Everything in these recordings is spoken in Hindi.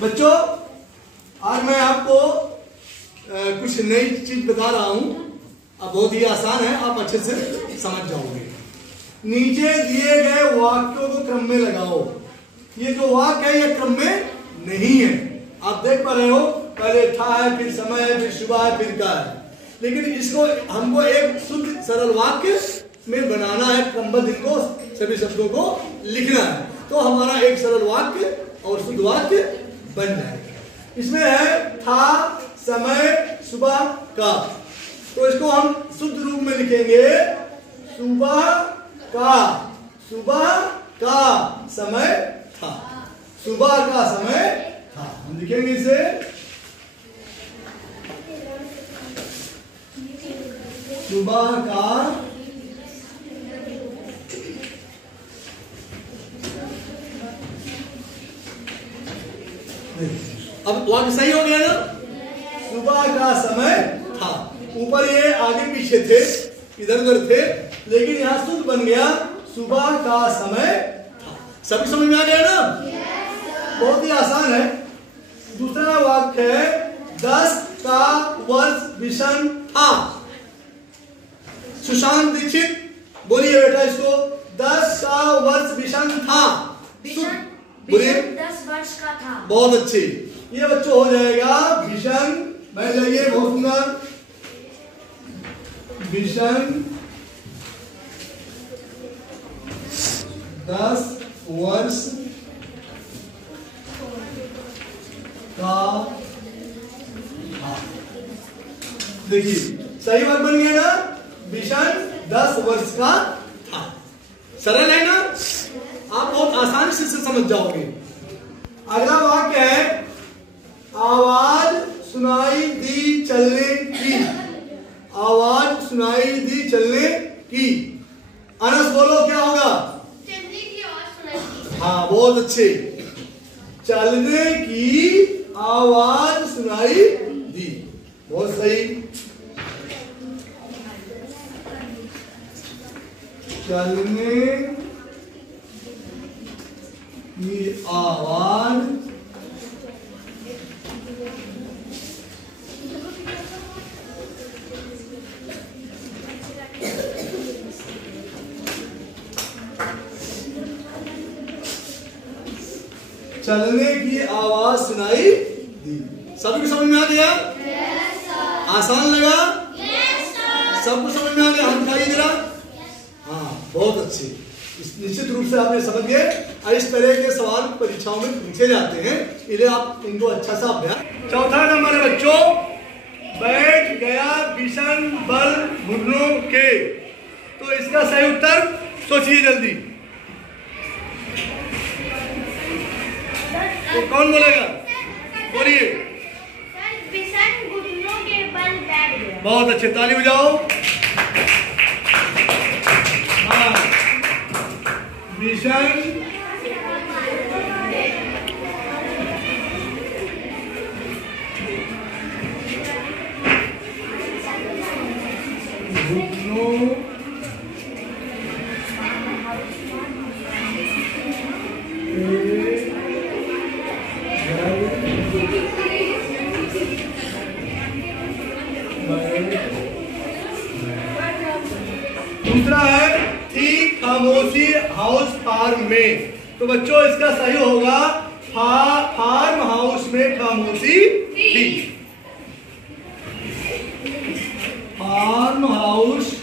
बच्चों आज मैं आपको कुछ नई चीज बता रहा हूं। अब बहुत ही आसान है, आप अच्छे से समझ जाओगे। नीचे दिए गए वाक्यों को क्रम में लगाओ। ये जो वाक्य है ये क्रम में नहीं है। आप देख पा रहे हो, पहले था है, फिर समय है, फिर सुबह है, फिर का है। लेकिन इसको हमको एक शुद्ध सरल वाक्य में बनाना है, क्रमबद्ध इनको सभी शब्दों को लिखना है, तो हमारा एक सरल वाक्य और शुद्ध वाक्य बन जाएगा। इसमें है था, समय, सुबह का, तो इसको हम शुद्ध रूप में लिखेंगे सुबह का। सुबह का समय था, सुबह का समय था। हम लिखेंगे इसे सुबह का अब वाक्य सही हो गया ना। सुबह का समय था, ऊपर ये आगे पीछे थे, इधर उधर थे, लेकिन यहां शुद्ध बन गया सुबह का समय था। सभी समझ में आ गया ना? बहुत ही आसान है। दूसरा वाक्य है 10 का वर्ष विषम था। सुशांत दीक्षित बोलिए बेटा इसको, 10 का वर्ष विषम था। बोलिए 10 वर्ष का था। बहुत अच्छी, ये बच्चों हो जाएगा विषम। बैठ जाइए, बहुत सुंदर। विषम 10 वर्ष का था। देखिए सही बात बन गया ना, विषम 10 वर्ष का था। सरल है ना, आप बहुत आसानी से समझ जाओगे। अगला वाक्य है आवाज सुनाई दी चलने की। आवाज सुनाई दी चलने की। अनस बोलो क्या होगा? चलने की आवाज सुनाई दी। हाँ बहुत अच्छे। चलने की आवाज सुनाई दी, बहुत सही। चलने की आवाज चलने की आवाज सुनाई दी। सभी को समझ में आ गया? आसान लगा? सबको समझ में आ गया? हम खाइए जरा। हाँ बहुत अच्छी, निश्चित रूप से आपने समझ गए। इस तरह के सवाल परीक्षाओं में पूछे जाते हैं, इसलिए आप इनको अच्छा सा अभ्यास। चौथा नंबर है बच्चों, बैठ गया विषम बल घुटनों के। तो इसका सही उत्तर सोचिए जल्दी। तो कौन बोलेगा? बोलिए। विषम घुटनों के बल बैठ गया। बहुत अच्छे, ताली बजाओ। हाँ, विषम घुटनों दूसरा है थी खामोशी हाउस फार्म में। तो बच्चों इसका सही होगा फार्म हाउस में खामोशी थी। फार्म हाउस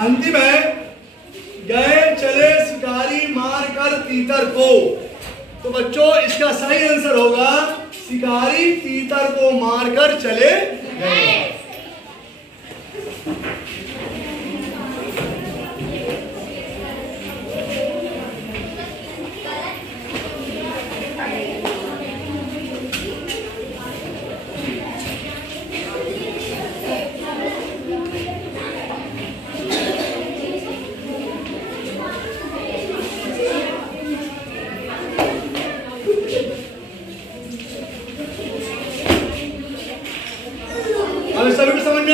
अंतिम है गए चले शिकारी मार कर तीतर को। तो बच्चों इसका सही आंसर होगा शिकारी तीतर को मारकर चले गए।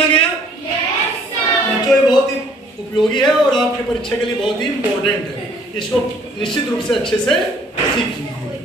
आ गया? बच्चों ये बहुत ही उपयोगी है और आपकी परीक्षा के लिए बहुत ही इंपॉर्टेंट है, इसको निश्चित रूप से अच्छे से सीख लीजिए।